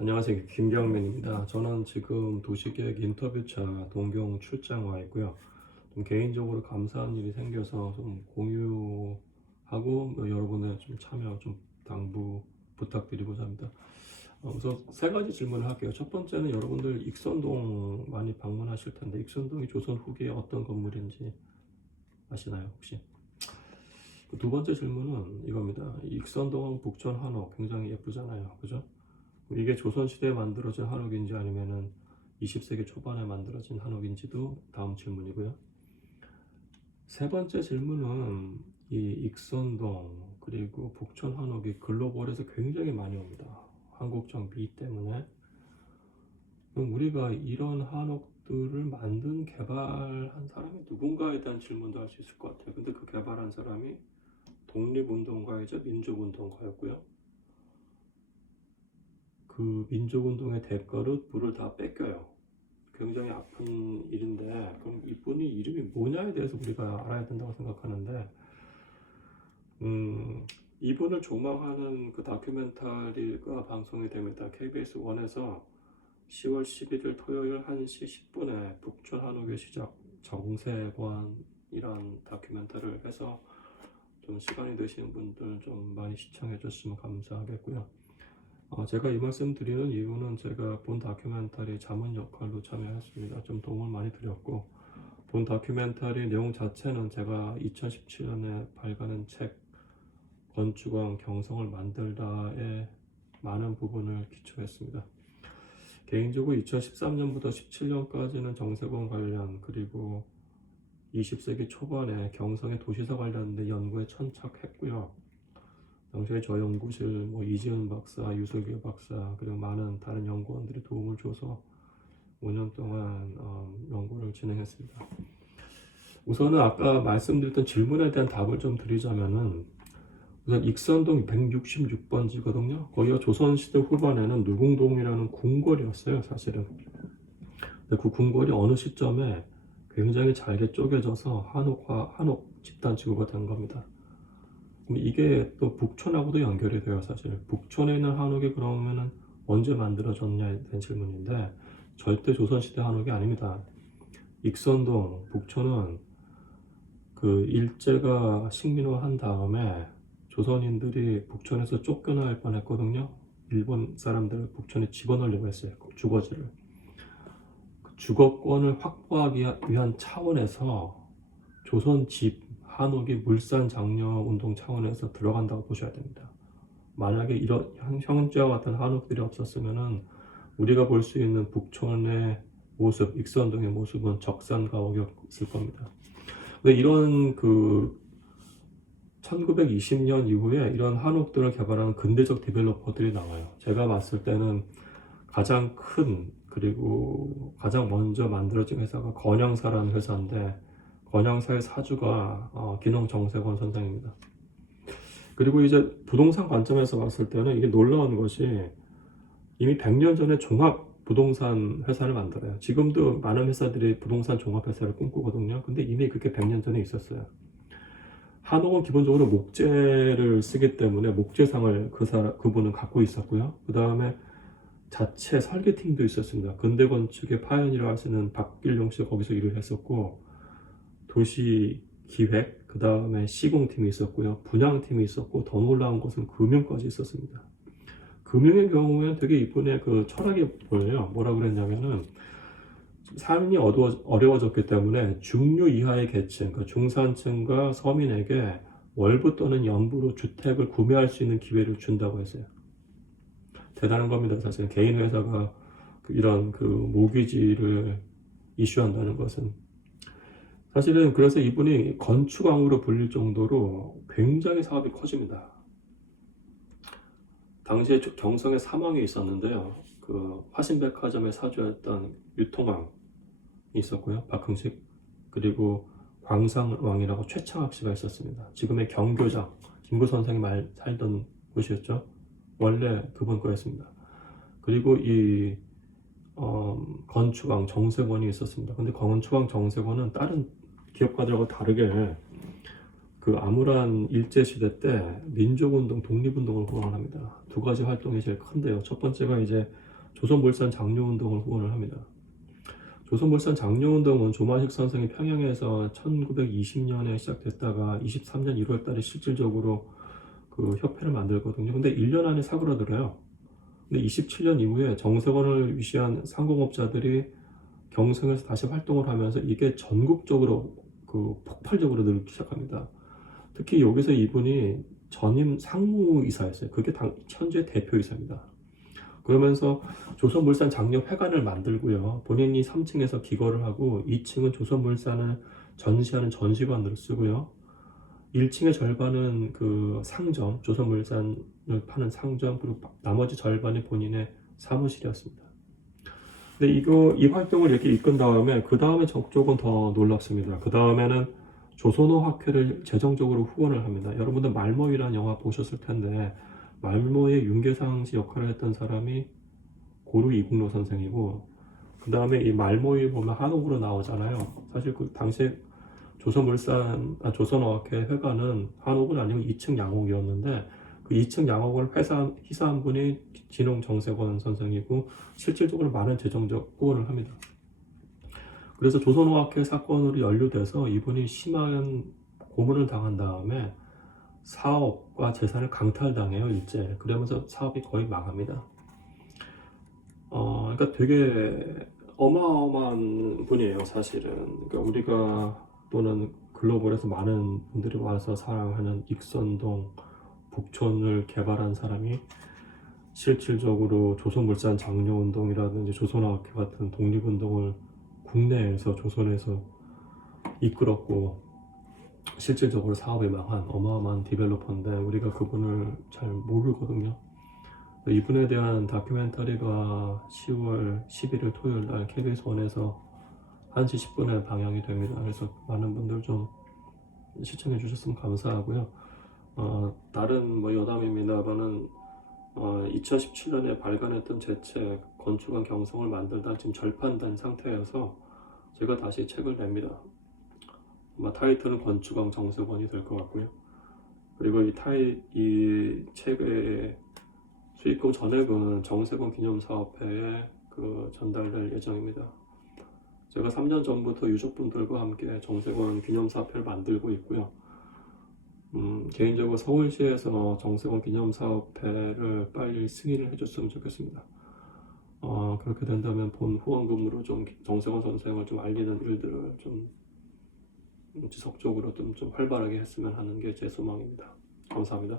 안녕하세요. 김경민입니다. 저는 지금 도시계획 인터뷰차 동경 출장 와 있고요. 좀 개인적으로 감사한 일이 생겨서 좀 공유하고 여러분의 좀 참여 좀 당부 부탁드리고자 합니다. 우선 세 가지 질문을 할게요. 첫 번째는 여러분들 익선동 많이 방문하실 텐데 익선동이 조선 후기에 어떤 건물인지 아시나요 혹시? 두 번째 질문은 이겁니다. 익선동은 북촌 한옥 굉장히 예쁘잖아요. 그죠? 이게 조선시대에 만들어진 한옥인지 아니면은 20세기 초반에 만들어진 한옥인지도 다음 질문이고요. 세 번째 질문은 이 익선동 그리고 북촌 한옥이 글로벌에서 굉장히 많이 옵니다. 한국적 미 때문에. 그럼 우리가 이런 한옥들을 만든 개발한 사람이 누군가에 대한 질문도 할 수 있을 것 같아요. 근데 그 개발한 사람이 독립운동가이자 민족운동가였고요. 그 민족운동의 대가로 물을 다 뺏겨요. 굉장히 아픈 일인데, 그럼 이분이 이름이 뭐냐에 대해서 우리가 알아야 된다고 생각하는데, 이분을 조망하는 그 다큐멘터리가 방송이 됩니다. KBS 1에서 10월 11일 토요일 1시 10분에 북촌 한옥의 시작 정세관이란 다큐멘터리를 해서 좀 시간이 되시는 분들 좀 많이 시청해 주시면 감사하겠고요. 제가 이 말씀 드리는 이유는 제가 본 다큐멘터리 자문 역할로 참여했습니다. 좀 도움을 많이 드렸고, 본 다큐멘터리 내용 자체는 제가 2017년에 발간한 책 건축왕 경성을 만들다에 많은 부분을 기초했습니다. 개인적으로 2013년부터 17년까지는 정세권 관련 그리고 20세기 초반에 경성의 도시사 관련된 연구에 천착했고요. 당시에 저 연구실 이지은 박사, 유석규 박사 그리고 많은 다른 연구원들이 도움을 줘서 5년 동안 연구를 진행했습니다. 우선은 아까 말씀드렸던 질문에 대한 답을 좀 드리자면은 우선 익선동 166번지거든요. 거기가 조선시대 후반에는 누궁동이라는 궁궐이었어요, 사실은. 근데 그 궁궐이 어느 시점에 굉장히 잘게 쪼개져서 한옥 집단 지구가 된 겁니다. 이게 또 북촌하고도 연결이 돼요. 사실 북촌에 있는 한옥이 그러면은 언제 만들어졌냐에 대한 질문인데 절대 조선시대 한옥이 아닙니다. 익선동 북촌은 그 일제가 식민화한 다음에 조선인들이 북촌에서 쫓겨날 뻔했거든요. 일본 사람들 북촌에 집어넣으려고 했어요. 주거지를. 그 주거권을 확보하기 위한 차원에서 조선 집 한옥이 물산 장려 운동 차원에서 들어간다고 보셔야 됩니다. 만약에 이런 형제와 같은 한옥들이 없었으면은 우리가 볼 수 있는 북촌의 모습, 익선동의 모습은 적산가옥이었을 겁니다. 근데 이런 1920년 이후에 이런 한옥들을 개발하는 근대적 디벨로퍼들이 나와요. 제가 봤을 때는 가장 큰 그리고 가장 먼저 만들어진 회사가 건영사라는 회사인데 건영사의 사주가 기농정세권 선생입니다. 그리고 이제 부동산 관점에서 봤을 때는 이게 놀라운 것이 이미 100년 전에 종합 부동산 회사를 만들어요. 지금도 많은 회사들이 부동산 종합 회사를 꿈꾸거든요. 근데 이미 그게 100년 전에 있었어요. 한옥은 기본적으로 목재를 쓰기 때문에 목재상을 그분은 갖고 있었고요. 그 다음에 자체 설계팀도 있었습니다. 근대 건축의 파이어니라 할 수 있는 박길용 씨가 거기서 일을 했었고, 도시 기획, 그 다음에 시공팀이 있었고요. 분양팀이 있었고, 더 놀라운 것은 금융까지 있었습니다. 금융의 경우에는 되게 이분의 그 철학이 보여요. 뭐라 그랬냐면은, 삶이 어려워졌기 때문에 중류 이하의 계층, 그러니까 중산층과 서민에게 월부 또는 연부로 주택을 구매할 수 있는 기회를 준다고 했어요. 대단한 겁니다. 사실 개인 회사가 이런 모기지를 이슈한다는 것은 사실은. 그래서 이분이 건축왕으로 불릴 정도로 굉장히 사업이 커집니다. 당시에 경성에 사망이 있었는데요. 그 화신백화점의 사주였던 유통왕이 있었고요. 박흥식. 그리고 광상왕이라고 최창학 씨가 있었습니다. 지금의 경교장 김구 선생이 살던 곳이었죠. 원래 그분 거였습니다. 그리고 이 건축왕 정세권이 있었습니다. 근데 건축왕 정세권은 다른 기업가들하고 다르게 그 암울한 일제시대 때 민족운동, 독립운동을 후원합니다. 두 가지 활동이 제일 큰데요. 첫 번째가 이제 조선물산 장려운동을 후원을 합니다. 조선물산 장려운동은 조만식 선생이 평양에서 1920년에 시작됐다가 23년 1월 달에 실질적으로 그 협회를 만들거든요. 근데 1년 안에 사그라들어요. 근데 27년 이후에 정세권을 위시한 상공업자들이 경성에서 다시 활동을 하면서 이게 전국적으로 그 폭발적으로 늘기 시작합니다. 특히 여기서 이분이 전임 상무이사였어요. 그게 현재 대표이사입니다. 그러면서 조선물산 장려회관을 만들고요. 본인이 3층에서 기거를 하고 2층은 조선물산을 전시하는 전시관으로 쓰고요. 1층의 절반은 그 상점, 조선물산을 파는 상점, 그리고 나머지 절반이 본인의 사무실이었습니다. 근데 이 활동을 이렇게 이끈 다음에 그 다음에 조금 더 놀랍습니다. 그 다음에는 조선어학회를 재정적으로 후원을 합니다. 여러분들 말모이라는 영화 보셨을 텐데 말모의 윤계상 씨 역할을 했던 사람이 고루 이국노 선생이고, 그 다음에 이 말모이 보면 한옥으로 나오잖아요. 사실 그 당시에 조선어학회 회관은 한옥은 아니고 2층 양옥이었는데 그 2층 양옥을 희사한 분이 진홍 정세권 선생이고 실질적으로 많은 재정적 후원을 합니다. 그래서 조선어학회 사건으로 연루돼서 이분이 심한 고문을 당한 다음에 사업과 재산을 강탈당해요, 일제. 그러면서 사업이 거의 망합니다. 그러니까 되게 어마어마한 분이에요, 사실은. 그러니까 우리가 또는 글로벌에서 많은 분들이 와서 사랑하는 익선동, 북촌을 개발한 사람이 실질적으로 조선물산 장려운동이라든지 조선어학회 같은 독립운동을 국내에서 조선에서 이끌었고 실질적으로 사업이 망한 어마어마한 디벨로퍼인데 우리가 그분을 잘 모르거든요. 이분에 대한 다큐멘터리가 10월 11일 토요일 날 KBS 1에서 1시 10분에 방영이 됩니다. 그래서 많은 분들 좀 시청해 주셨으면 감사하고요. 다른 여담입니다만은 2017년에 발간했던 제 책 건축한 경성을 만들다 지금 절판된 상태여서 제가 다시 책을 냅니다. 아마 타이틀은 건축왕 정세권이 될 것 같고요. 그리고 이 책의 수익금 전액은 정세권 기념사업회에 전달될 예정입니다. 제가 3년 전부터 유족분들과 함께 정세권 기념사업회를 만들고 있고요. 개인적으로 서울시에서 정세권 기념사업회를 빨리 승인을 해줬으면 좋겠습니다. 그렇게 된다면 본 후원금으로 좀 정세권 선생을 좀 알리는 일들을 좀 지속적으로 좀 활발하게 했으면 하는 게 제 소망입니다. 감사합니다.